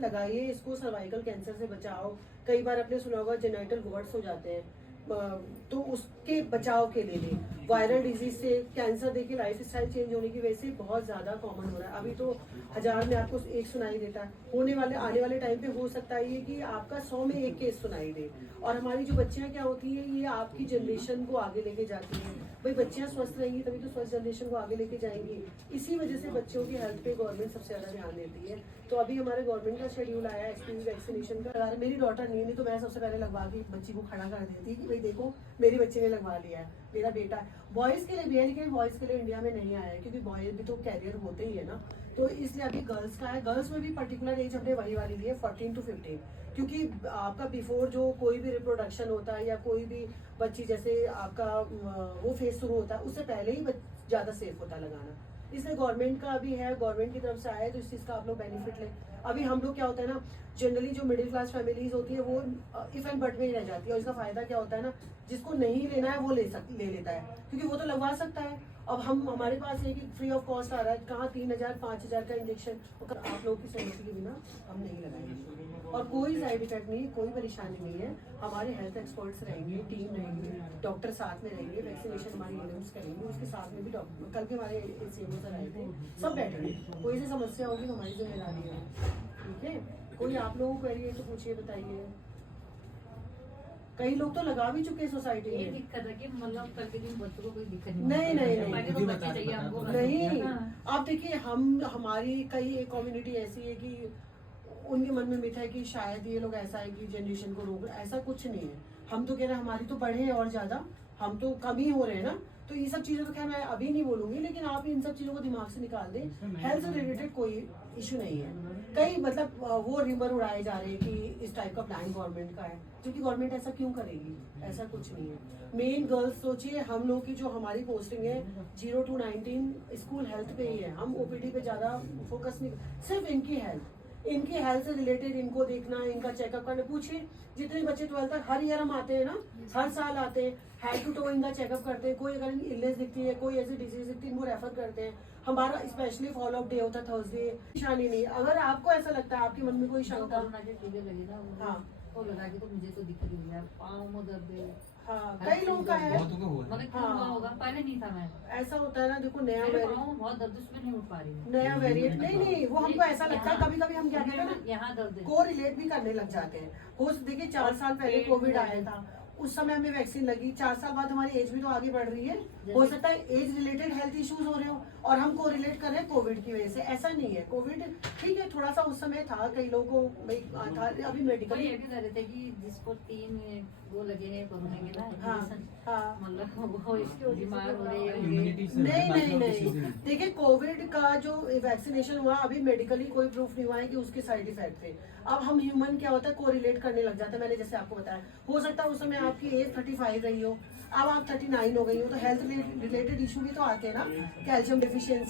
लगाइए इसको, cervical cancer से बचाओ। कई बार आपने सुना होगा जेनाइटल वार्ड्स हो जाते हैं, तो उसके बचाव के लिए वायरल डिजीज से कैंसर, देखिए लाइफ स्टाइल चेंज होने की वजह से बहुत ज्यादा कॉमन हो रहा है। अभी तो 1000 में आपको एक सुनाई देता है, होने वाले आने वाले टाइम पे हो सकता है ये कि आपका 100 में एक केस सुनाई दे। और हमारी जो बच्चियां क्या होती है, ये आपकी जनरेशन को आगे लेके जाती है। भाई बच्चियां स्वस्थ रहेंगी तभी तो स्वस्थ जनरेशन को आगे लेके जाएंगी। इसी वजह से बच्चों की हेल्थ पे गवर्नमेंट सबसे ज्यादा ध्यान देती है। तो अभी हमारे गवर्नमेंट का शेड्यूल आया है HPV वैक्सीनेशन का। अगर मेरी डॉटर नहीं तो मैं सबसे पहले लगवा के बच्ची को खड़ा कर देती कि भाई देखो मेरी बच्ची ने लगवा लिया है, मेरा बेटा है। बॉयज के लिए भी है, लेकिन बॉयज के लिए इंडिया में नहीं आया है क्योंकि बॉयज भी तो कैरियर होते ही है ना, तो इसलिए अभी गर्ल्स का है। गर्ल्स में भी पर्टिकुलर एज हमने वही वाली ली है 14 to 15, क्योंकि आपका बिफोर जो कोई भी रिप्रोडक्शन होता है या कोई भी बच्ची जैसे आपका वो फेज शुरू होता है, उससे पहले ही ज्यादा सेफ होता है लगाना। इसलिए गवर्नमेंट का अभी है, गवर्नमेंट की तरफ से आया है, तो इस चीज का आप लोग बेनिफिट लें। अभी हम लोग क्या होता है ना, जनरली जो मिडिल क्लास फैमिलीज होती है वो इफ एंड बट में ही रह जाती है। और इसका फायदा क्या होता है ना, जिसको नहीं लेना है वो ले लेता है, क्योंकि वो तो लगवा सकता है। अब हमारे पास है कि फ्री ऑफ कॉस्ट आ रहा है, कहाँ 3000 5000 का इंजेक्शन, आप लोगों की सहमति के बिना हम नहीं लगाएंगे। और कोई साइड इफेक्ट नहीं, कोई परेशानी नहीं है। हमारे हेल्थ एक्सपर्ट्स रहेंगे, टीम रहेंगे, डॉक्टर साथ में रहेंगे, वैक्सीनेशन हमारी एनएम्स करेंगे, उसके साथ में भी डॉक्टर, कल के हमारे ACMO सर आए थे, सब बैठेंगे। कोई सी समस्या होगी तो हमारी जिम्मेदारी है, ठीक है। कोई आप लोगों को क्वेरी है तो पूछिए, बताइए। कई लोग तो लगा भी चुके हैं सोसाइटी में। दिक्कत है कि मतलब कल के दिन बच्चों को कोई दिक्कत नहीं नहीं। आप देखिए, हमारी कई एक कम्युनिटी ऐसी है कि उनके मन में मिथ है कि शायद ये लोग ऐसा है कि जनरेशन को रोक, ऐसा कुछ नहीं है। हम तो कह रहे हैं हमारी तो बढ़े और ज्यादा, हम तो कम ही हो रहे हैं ना। तो ये सब चीजें तो खैर मैं अभी नहीं बोलूंगी, लेकिन आप इन सब चीजों को दिमाग से निकाल दें। हेल्थ से रिलेटेड कोई इशू नहीं है। कई मतलब वो रिमर उड़ाए जा रहे हैं कि इस टाइप का प्लान गवर्नमेंट का है, क्योंकि गवर्नमेंट ऐसा क्यों करेगी, ऐसा कुछ नहीं है। मेन गर्ल्स सोचिए, हम लोग की जो हमारी पोस्टिंग है 0 to 19 स्कूल हेल्थ पे ही है। हम OPD पे ज्यादा फोकस नहीं, सिर्फ इनकी हेल्थ से रिलेटेड इनको देखना, इनका चेकअप करना। पूछिए जितने बच्चे 12 तक हर ईयर हम आते हैं ना, हर साल आते हैं, हेड टू टो इनका चेकअप करते हैं। कोई अगर इलनेस दिखती है, कोई ऐसी डिजीज दिखती है, इनको रेफर करते हैं। हमारा स्पेशली फॉलोअप डे होता है थर्सडे। परेशानी नहीं, अगर आपको ऐसा लगता है आपके मन में कोई शंका, हाँ तो लगा के तो मुझे तो दिक्कत हुई यार, पाँव में दर्द है। हाँ कई लोगों का है, मतलब क्यों हुआ होगा, पहले नहीं था। मैं ऐसा होता है ना, देखो नया बहुत दर्द, उसमें नहीं उठ पा रही हूँ। नया वेरिएंट नहीं वो हमको ऐसा लगता है। कभी कभी हम क्या कहते हैं ना, यहाँ दर्द को रिलेट भी करने लग जाते हैं। हो देखिए 4 साल पहले कोविड आया था, उस समय हमें वैक्सीन लगी। 4 साल बाद हमारी एज भी तो आगे बढ़ रही है, हो सकता है एज रिलेटेड हेल्थ इश्यूज हो रहे हो और हम को रिलेट कर रहे हैं कोविड की वजह से। ऐसा नहीं है, कोविड ठीक है थोड़ा सा उस समय था, कई लोगों को था, अभी मेडिकल ये भी कर रहे थे कि जिसको 3 वो लगे हैं कोरोना के ना, मतलब वो इसको बीमार हो रहे हैं। नहीं देखिए, कोविड का जो वैक्सीनेशन हुआ अभी मेडिकली कोई प्रूफ नहीं हुआ है कि उसके साइड इफेक्ट थे। अब हम ह्यूमन क्या होता है, कोरिलेट करने लग जाता है। मैंने जैसे आपको बताया, हो सकता है उस समय आपकी एज 35 रही हो, अब आप 39 हो गई हो, तो हेल्थ रिलेटेड इशू भी तो आते हैं ना, कैल्शियम डिफिशियंसी